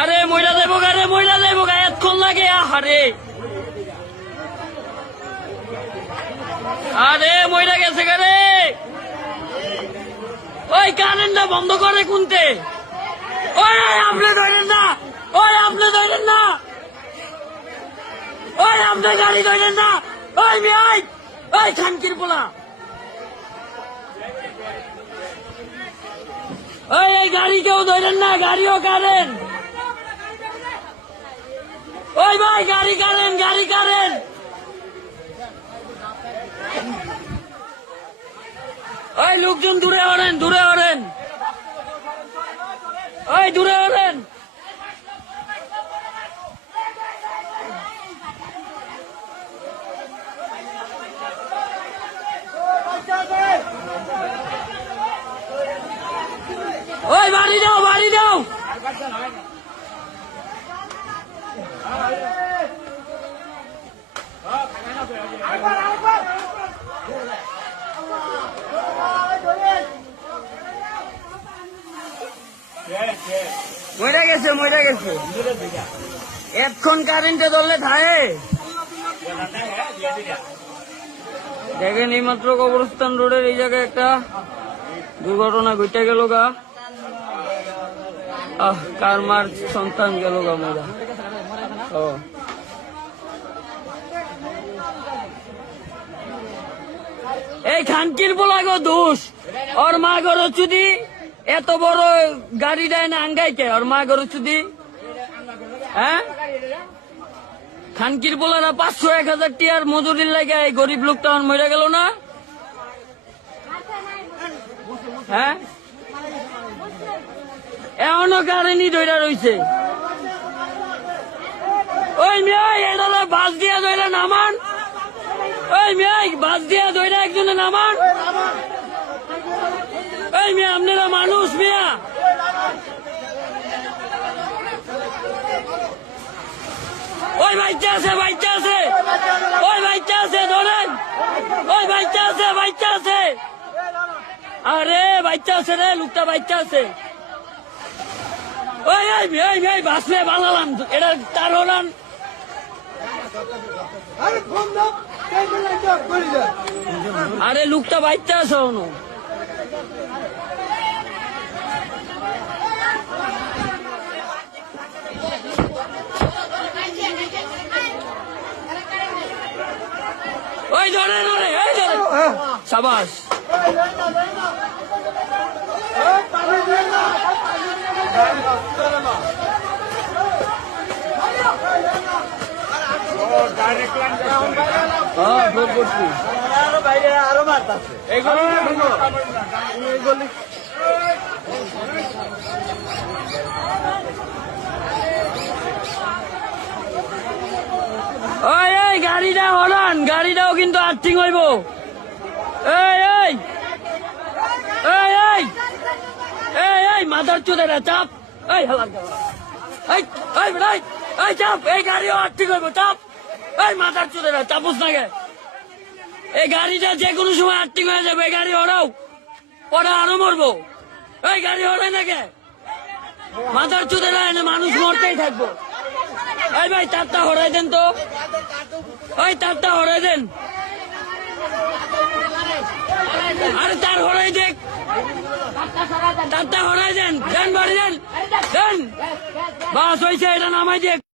আরে মইলা যাইব গা, রে মইলা যাইব গা, এতক্ষণ লাগে। আরে আরে মইলা গেছে গা রে। ওই কারেন্টটা বন্ধ করে কুনতে। ওই আপনি ধরেন না, ওই আপনি ধরেন না, ওই আপনি গাড়ি ধরেন না। ওই মেয়ে, ওই খানকির পোলা, ওই এই গাড়ি কেউ ধরেন না, গাড়িও কারেন। ওই ভাই গাড়ি কারেন, গাড়ি কারেন। ওই লোকজন দূরে হরেন, দূরে হরেন, ওই দূরে হরেন। ওই বাড়ি দাও, বাড়ি দাও। মরে গেছে, মরে গেছে। এতক্ষণ কারেন্টে ধরলে থাকে। দেখেন এই মাত্র কবরস্থান রোডের এই জায়গায় একটা দুর্ঘটনা ঘটে গেল গা। কার মার সন্তান গেল গা মোরা। এই খানকির বলা গো দোষ। ওর মা গরো চুদি এত বড় গাড়ি দেয় না আঙ্গাইকে, ওর মা গরো চুদি। হ্যাঁ, খানকির বলারা 500-1000 টিয়ার মজুরির লাগে এই গরিব লোকটা মরে গেল না। হ্যাঁ, এমনও কারেন্ট ধৈরা রয়েছে। ওই মেয়ে এটা বাস দিয়া ধৈরা নামান। ওই মেয়ে বাস দিয়া ধৈরা একজনে নামান। ওই মেয়ে আপনারা মানুষ মিয়া। ওই বাচ্চা আছে, বাচ্চা আছে, ওই বাচ্চা আছে, ধরেন। ওই বাচ্চা আছে, বাচ্চা আছে। আরে বাচ্চা আছে রে, লোকটা বাচ্চা আছে। ওই এই বাসলে বানালাম এটা তার হলাম। আরে লোকটা বাচ্চা আছে অনু। ওই ধরে ধরে, এই ধরে, সাবাস। আরো মারতাছে ওই এই গাড়িটা হরান, গাড়িটাও কিন্তু আর্থিং হইব। এই এই এই এই এই এই মাদার চোদেরা চাপ। এই হালার এই এই বেড়াই, এই চাপ। এই গাড়িও আর্থিং হইব, চাপ। এই মাদার চোদেরা চাপুস না গে। এই গাড়িটা যে কোনো সময় আর্থিং হয়ে যাবে। এই গাড়ি হরাও, ওরা আরো মরবো। এই গাড়ি হরাই না গে, মাদার চোদেরা এনে মানুষ মরতেই থাকবো। এই ভাই তারটা হরাই দেন তো, ওই তারটা হরাই দেন। আরে তার হরাই দেখ, তারটা হরাই দেন, দেন বাড়ি দেন, দেন। বাস হয়েছে, এটা নামাই দেখ।